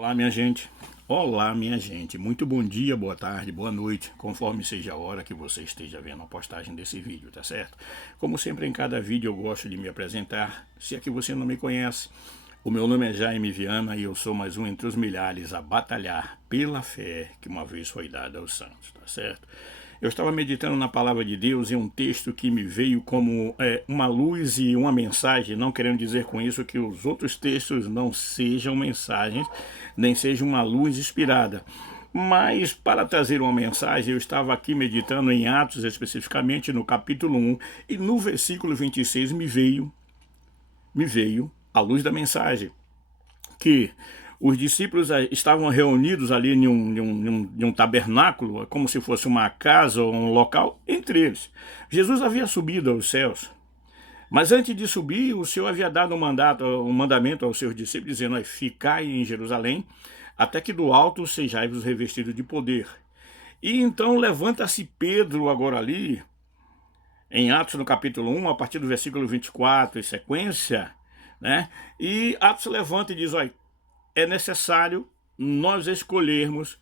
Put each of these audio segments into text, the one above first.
Olá, minha gente. Olá, minha gente. Muito bom dia, boa tarde, boa noite, conforme seja a hora que você esteja vendo a postagem desse vídeo, tá certo? Como sempre, em cada vídeo eu gosto de me apresentar. Se é que você não me conhece, o meu nome é Jaime Viana e eu sou mais um entre os milhares a batalhar pela fé que uma vez foi dada aos santos, tá certo? Eu estava meditando na palavra de Deus em um texto que me veio como uma luz e uma mensagem, não querendo dizer com isso que os outros textos não sejam mensagens, nem sejam uma luz inspirada. Mas para trazer uma mensagem, eu estava aqui meditando em Atos, especificamente no capítulo 1, e no versículo 26 me veio a luz da mensagem, que os discípulos estavam reunidos ali em um tabernáculo, como se fosse uma casa ou um local, entre eles. Jesus havia subido aos céus, mas antes de subir, o Senhor havia dado um mandamento aos seus discípulos, dizendo: ficai em Jerusalém, até que do alto sejais revestidos de poder. E então levanta-se Pedro agora ali, em Atos no capítulo 1, a partir do versículo 24 e sequência, né? E Atos levanta e diz: olha, é necessário nós escolhermos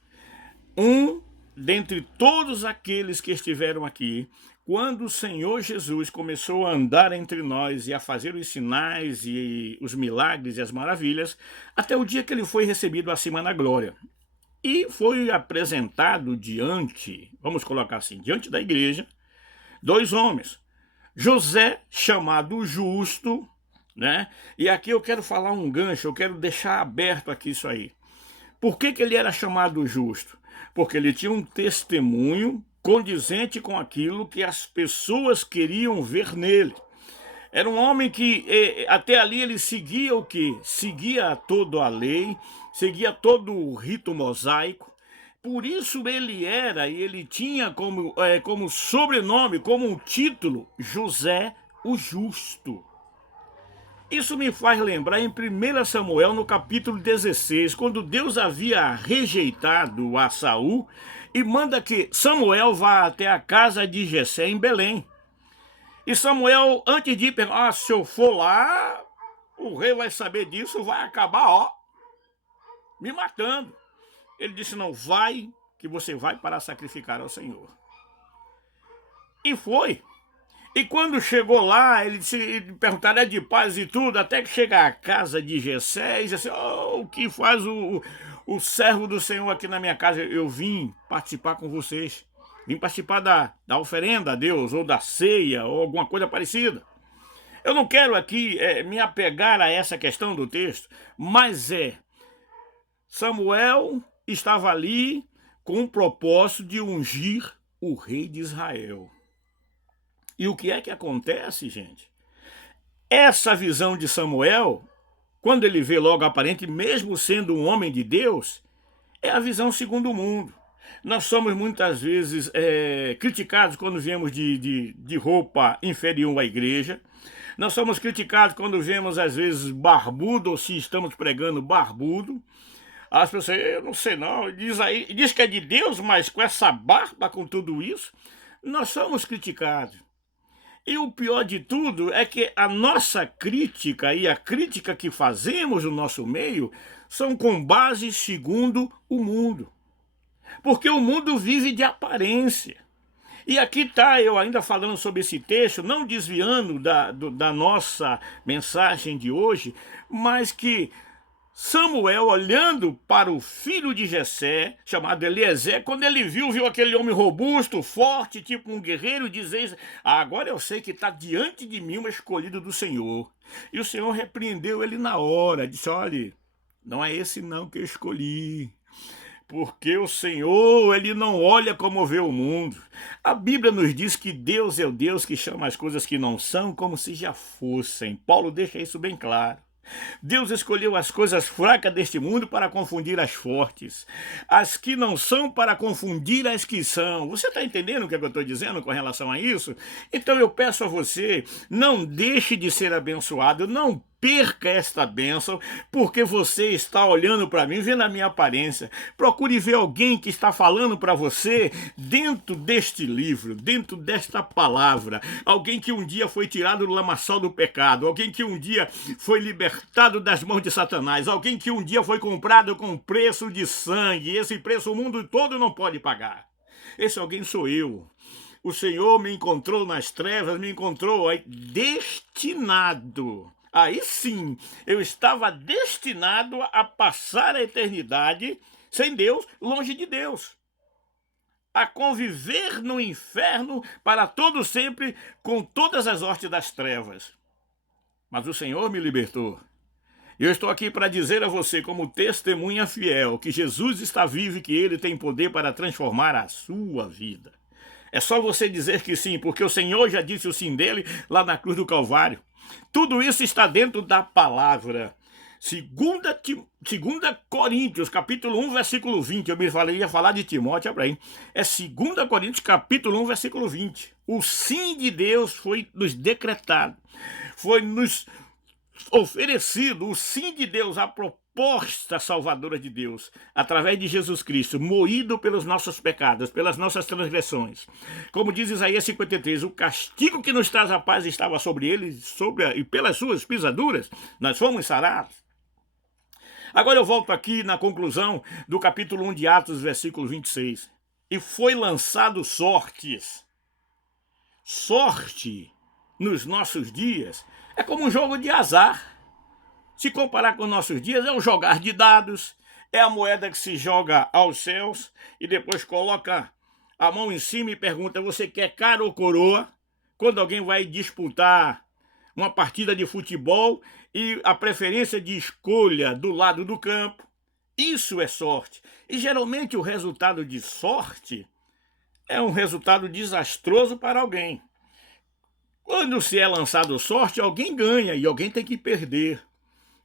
um dentre todos aqueles que estiveram aqui, quando o Senhor Jesus começou a andar entre nós e a fazer os sinais e os milagres e as maravilhas, até o dia que ele foi recebido acima na glória. E foi apresentado diante, vamos colocar assim, diante da igreja, dois homens. José, chamado Justo, né? E aqui eu quero falar um gancho, eu quero deixar aberto aqui isso aí. Por que ele era chamado justo? Porque ele tinha um testemunho condizente com aquilo que as pessoas queriam ver nele. Era um homem que até ali ele seguia o quê? Seguia toda a lei, seguia todo o rito mosaico. Por isso ele era, e ele tinha como sobrenome, como um título, José o Justo. Isso me faz lembrar em 1 Samuel, no capítulo 16, quando Deus havia rejeitado a Saul e manda que Samuel vá até a casa de Jessé em Belém. E Samuel, antes de ir, perguntar: se eu for lá, o rei vai saber disso, vai acabar, me matando. Ele disse: não, vai, que você vai para sacrificar ao Senhor. E foi. E quando chegou lá, ele perguntaram: é de paz e tudo, até que chega à casa de Jessé e diz assim: o que faz o servo do Senhor aqui na minha casa? Eu vim participar com vocês. Vim participar da oferenda a Deus, ou da ceia, ou alguma coisa parecida. Eu não quero aqui me apegar a essa questão do texto, mas Samuel estava ali com o propósito de ungir o rei de Israel. E o que é que acontece, gente? Essa visão de Samuel, quando ele vê logo aparente, mesmo sendo um homem de Deus, é a visão segundo o mundo. Nós somos muitas vezes criticados quando viemos de roupa inferior à igreja. Nós somos criticados quando vemos, às vezes, barbudo, ou se estamos pregando barbudo. As pessoas: eu não sei não, diz que é de Deus, mas com essa barba, com tudo isso, nós somos criticados. E o pior de tudo é que a nossa crítica e a crítica que fazemos no nosso meio são com base segundo o mundo. Porque o mundo vive de aparência. E aqui está eu ainda falando sobre esse texto, não desviando da nossa mensagem de hoje, mas que Samuel, olhando para o filho de Jessé, chamado Eliezer, quando ele viu aquele homem robusto, forte, tipo um guerreiro, dizer: agora eu sei que está diante de mim um escolhido do Senhor. E o Senhor repreendeu ele na hora, disse: olha, não é esse não que eu escolhi. Porque o Senhor, ele não olha como vê o mundo. A Bíblia nos diz que Deus é o Deus que chama as coisas que não são como se já fossem. Paulo deixa isso bem claro. Deus escolheu as coisas fracas deste mundo para confundir as fortes, as que não são para confundir as que são. Você está entendendo o que eu estou dizendo com relação a isso? Então eu peço a você, não deixe de ser abençoado, não perca esta bênção, porque você está olhando para mim, vendo a minha aparência. Procure ver alguém que está falando para você dentro deste livro, dentro desta palavra. Alguém que um dia foi tirado do lamaçal do pecado, alguém que um dia foi libertado das mãos de Satanás, alguém que um dia foi comprado com preço de sangue. Esse preço o mundo todo não pode pagar. Esse alguém sou eu. O Senhor me encontrou nas trevas, me encontrou aí destinado. Aí sim, eu estava destinado a passar a eternidade sem Deus, longe de Deus. A conviver no inferno para todo sempre com todas as hostes das trevas. Mas o Senhor me libertou. Eu estou aqui para dizer a você, como testemunha fiel, que Jesus está vivo e que Ele tem poder para transformar a sua vida. É só você dizer que sim, porque o Senhor já disse o sim dele lá na cruz do Calvário. Tudo isso está dentro da palavra. 2 Coríntios, capítulo 1, versículo 20. Ia falar de Timóteo, Abraão. É 2 Coríntios, capítulo 1, versículo 20. O sim de Deus foi nos decretado. Foi nos oferecido o sim de Deus, a proposta salvadora de Deus, através de Jesus Cristo, moído pelos nossos pecados, pelas nossas transgressões. Como diz Isaías 53, o castigo que nos traz a paz estava sobre ele, e pelas suas pisaduras nós fomos sarados. Agora eu volto aqui na conclusão do capítulo 1 de Atos, versículo 26. E foi lançado sortes. Sorte nos nossos dias é como um jogo de azar. Se comparar com os nossos dias, é um jogar de dados, é a moeda que se joga aos céus e depois coloca a mão em cima e pergunta, você quer cara ou coroa? Quando alguém vai disputar uma partida de futebol e a preferência de escolha do lado do campo, isso é sorte. E geralmente o resultado de sorte é um resultado desastroso para alguém. Quando se é lançado sorte, alguém ganha e alguém tem que perder.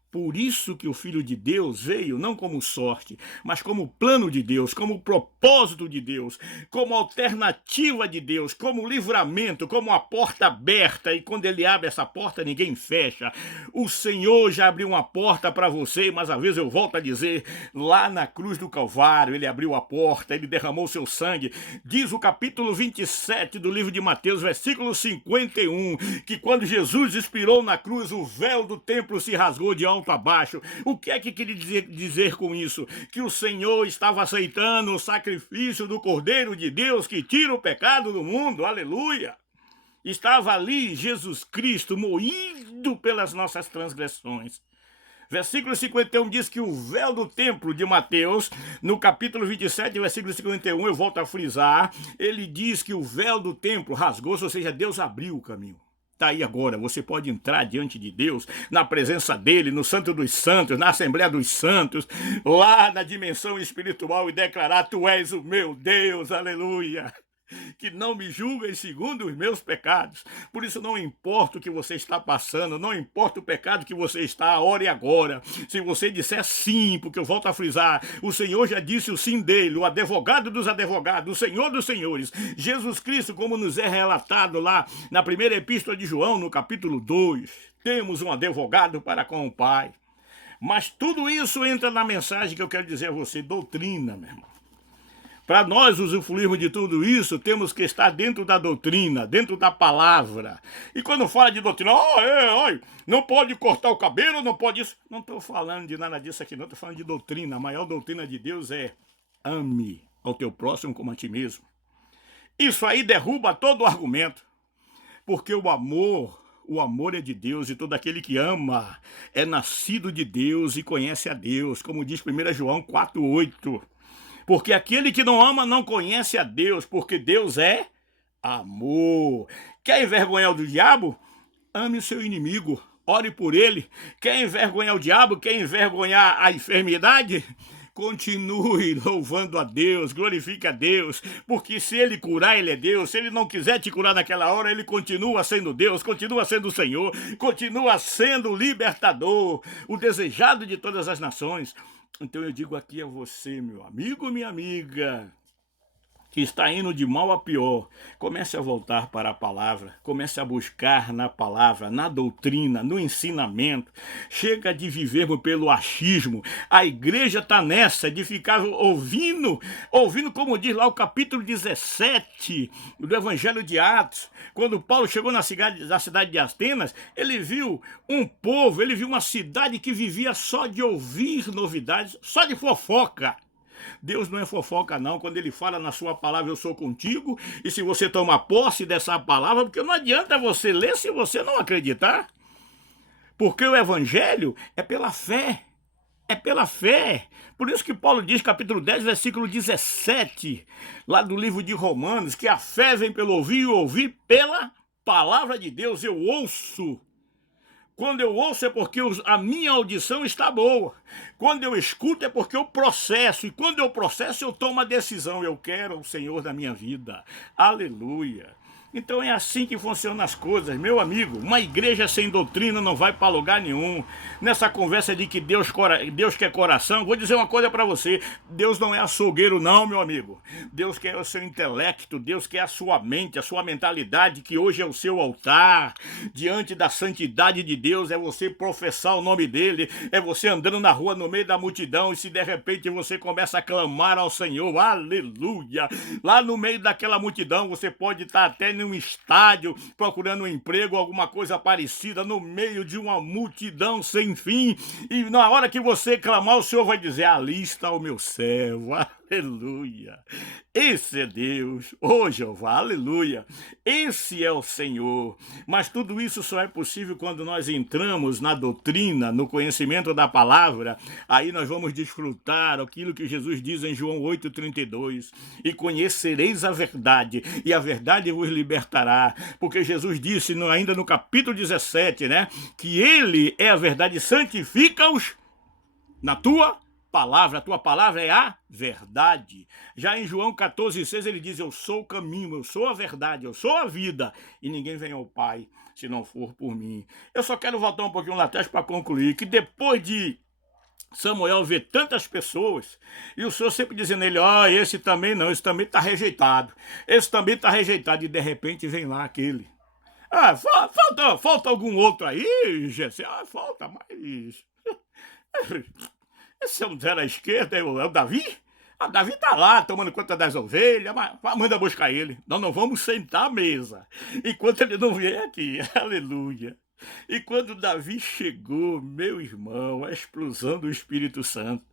Por isso que o Filho de Deus veio não como sorte, mas como plano de Deus, como propósito de Deus, como alternativa de Deus, como livramento, como a porta aberta. E quando ele abre essa porta, ninguém fecha. O Senhor já abriu uma porta para você, mas às vezes eu volto a dizer, lá na cruz do Calvário, ele abriu a porta, ele derramou seu sangue. Diz o capítulo 27 do livro de Mateus, versículo 51, que quando Jesus expirou na cruz, o véu do templo se rasgou de alto abaixo. O que é que queria dizer com isso? Que o Senhor estava aceitando o sacrifício do Cordeiro de Deus que tira o pecado do mundo. Aleluia! Estava ali Jesus Cristo moído pelas nossas transgressões. Versículo 51 diz que o véu do templo de Mateus, no capítulo 27, versículo 51, eu volto a frisar, ele diz que o véu do templo rasgou-se, ou seja, Deus abriu o caminho. Está aí agora, você pode entrar diante de Deus, na presença dele, no Santo dos Santos, na Assembleia dos Santos, lá na dimensão espiritual e declarar, tu és o meu Deus, aleluia. Que não me julguem segundo os meus pecados. Por isso não importa o que você está passando, não importa o pecado que você está, a hora e agora. Se você disser sim, porque eu volto a frisar, o Senhor já disse o sim dele, o advogado dos advogados, o Senhor dos senhores, Jesus Cristo, como nos é relatado lá na primeira epístola de João, no capítulo 2, temos um advogado para com o Pai. Mas tudo isso entra na mensagem que eu quero dizer a você, doutrina, meu irmão. Para nós usufruirmos de tudo isso, temos que estar dentro da doutrina, dentro da palavra. E quando fala de doutrina, não pode cortar o cabelo, não pode isso. Não estou falando de nada disso aqui, não. Estou falando de doutrina. A maior doutrina de Deus é ame ao teu próximo como a ti mesmo. Isso aí derruba todo o argumento. Porque o amor é de Deus e todo aquele que ama é nascido de Deus e conhece a Deus. Como diz 1 João 4,8. Porque aquele que não ama não conhece a Deus, porque Deus é amor. Quer envergonhar o diabo? Ame o seu inimigo, ore por ele. Quer envergonhar o diabo? Quer envergonhar a enfermidade? Continue louvando a Deus, glorifique a Deus, porque se ele curar, ele é Deus. Se ele não quiser te curar naquela hora, ele continua sendo Deus, continua sendo o Senhor, continua sendo o libertador, o desejado de todas as nações. Então eu digo aqui a você, meu amigo, minha amiga, que está indo de mal a pior, comece a voltar para a palavra, comece a buscar na palavra, na doutrina, no ensinamento. Chega de vivermos pelo achismo. A igreja está nessa, de ficar ouvindo como diz lá o capítulo 17 do Evangelho de Atos, quando Paulo chegou na cidade de Atenas, ele viu um povo, ele viu uma cidade que vivia só de ouvir novidades, só de fofoca. Deus não é fofoca não, quando ele fala na sua palavra, eu sou contigo, e se você tomar posse dessa palavra, porque não adianta você ler se você não acreditar, porque o evangelho é pela fé, é pela fé. Por isso que Paulo diz, capítulo 10, versículo 17, lá do livro de Romanos, que a fé vem pelo ouvir e ouvir pela palavra de Deus. Eu ouço. Quando eu ouço é porque a minha audição está boa. Quando eu escuto é porque eu processo. E quando eu processo, eu tomo a decisão. Eu quero o Senhor da minha vida. Aleluia. Então é assim que funcionam as coisas, meu amigo. Uma igreja sem doutrina não vai para lugar nenhum. Nessa conversa de que Deus quer coração, vou dizer uma coisa para você. Deus não é açougueiro não, meu amigo. Deus quer o seu intelecto, Deus quer a sua mente, a sua mentalidade, que hoje é o seu altar. Diante da santidade de Deus, é você professar o nome dele, é você andando na rua no meio da multidão, e se de repente você começa a clamar ao Senhor, aleluia. Lá no meio daquela multidão, você pode estar até um estádio, procurando um emprego, alguma coisa parecida, no meio de uma multidão sem fim, e na hora que você clamar, o Senhor vai dizer, ali está o meu servo, aleluia. Esse é Deus, oh Jeová, aleluia. Esse é o Senhor. Mas tudo isso só é possível quando nós entramos na doutrina, no conhecimento da palavra. Aí nós vamos desfrutar aquilo que Jesus diz em João 8,32. E conhecereis a verdade, e a verdade vos libertará. Porque Jesus disse ainda no capítulo 17, né? Que ele é a verdade, santifica-os na tua palavra, a tua palavra é a verdade. Já em João 14,6 ele diz, eu sou o caminho, eu sou a verdade, eu sou a vida, e ninguém vem ao Pai se não for por mim. Eu só quero voltar um pouquinho lá atrás para concluir, que depois de Samuel ver tantas pessoas, e o Senhor sempre dizendo a ele, esse também não, esse também está rejeitado, esse também está rejeitado, e de repente vem lá aquele. Falta algum outro aí, Jesse? Falta, mas... Esse é um zero à esquerda, é o Davi? Davi tá lá tomando conta das ovelhas, mas manda buscar ele. Nós não vamos sentar à mesa enquanto ele não vier aqui. Aleluia. E quando Davi chegou, meu irmão, a explosão do Espírito Santo.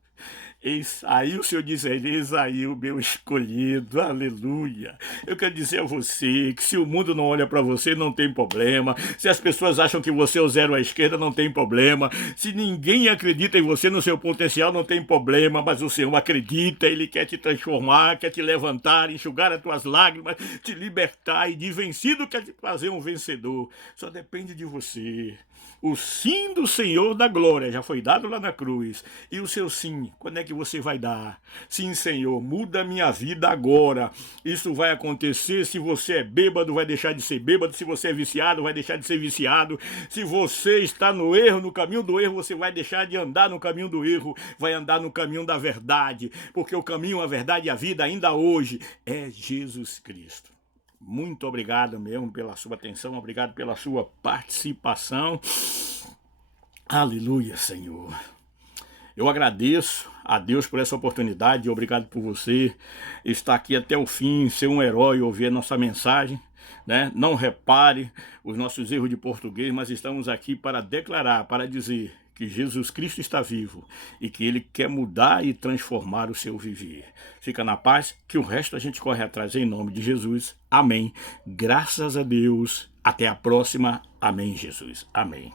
Eis aí o Senhor diz, eis aí o meu escolhido, aleluia. Eu quero dizer a você que se o mundo não olha para você, não tem problema. Se as pessoas acham que você é o zero à esquerda, não tem problema. Se ninguém acredita em você, no seu potencial, não tem problema. Mas o Senhor acredita, Ele quer te transformar, quer te levantar, enxugar as tuas lágrimas, te libertar, e de vencido quer te fazer um vencedor. Só depende de você. O sim do Senhor da glória já foi dado lá na cruz. E o seu sim, quando é que você vai dar? Sim, Senhor, muda a minha vida agora. Isso vai acontecer. Se você é bêbado, vai deixar de ser bêbado. Se você é viciado, vai deixar de ser viciado. Se você está no erro, no caminho do erro, você vai deixar de andar no caminho do erro. Vai andar no caminho da verdade. Porque o caminho, a verdade e a vida ainda hoje é Jesus Cristo. Muito obrigado mesmo pela sua atenção, obrigado pela sua participação. Aleluia, Senhor. Eu agradeço a Deus por essa oportunidade, obrigado por você estar aqui até o fim, ser um herói, ouvir a nossa mensagem, né? Não repare os nossos erros de português, mas estamos aqui para declarar, para dizer que Jesus Cristo está vivo e que Ele quer mudar e transformar o seu viver. Fica na paz, que o resto a gente corre atrás em nome de Jesus. Amém. Graças a Deus. Até a próxima. Amém, Jesus. Amém.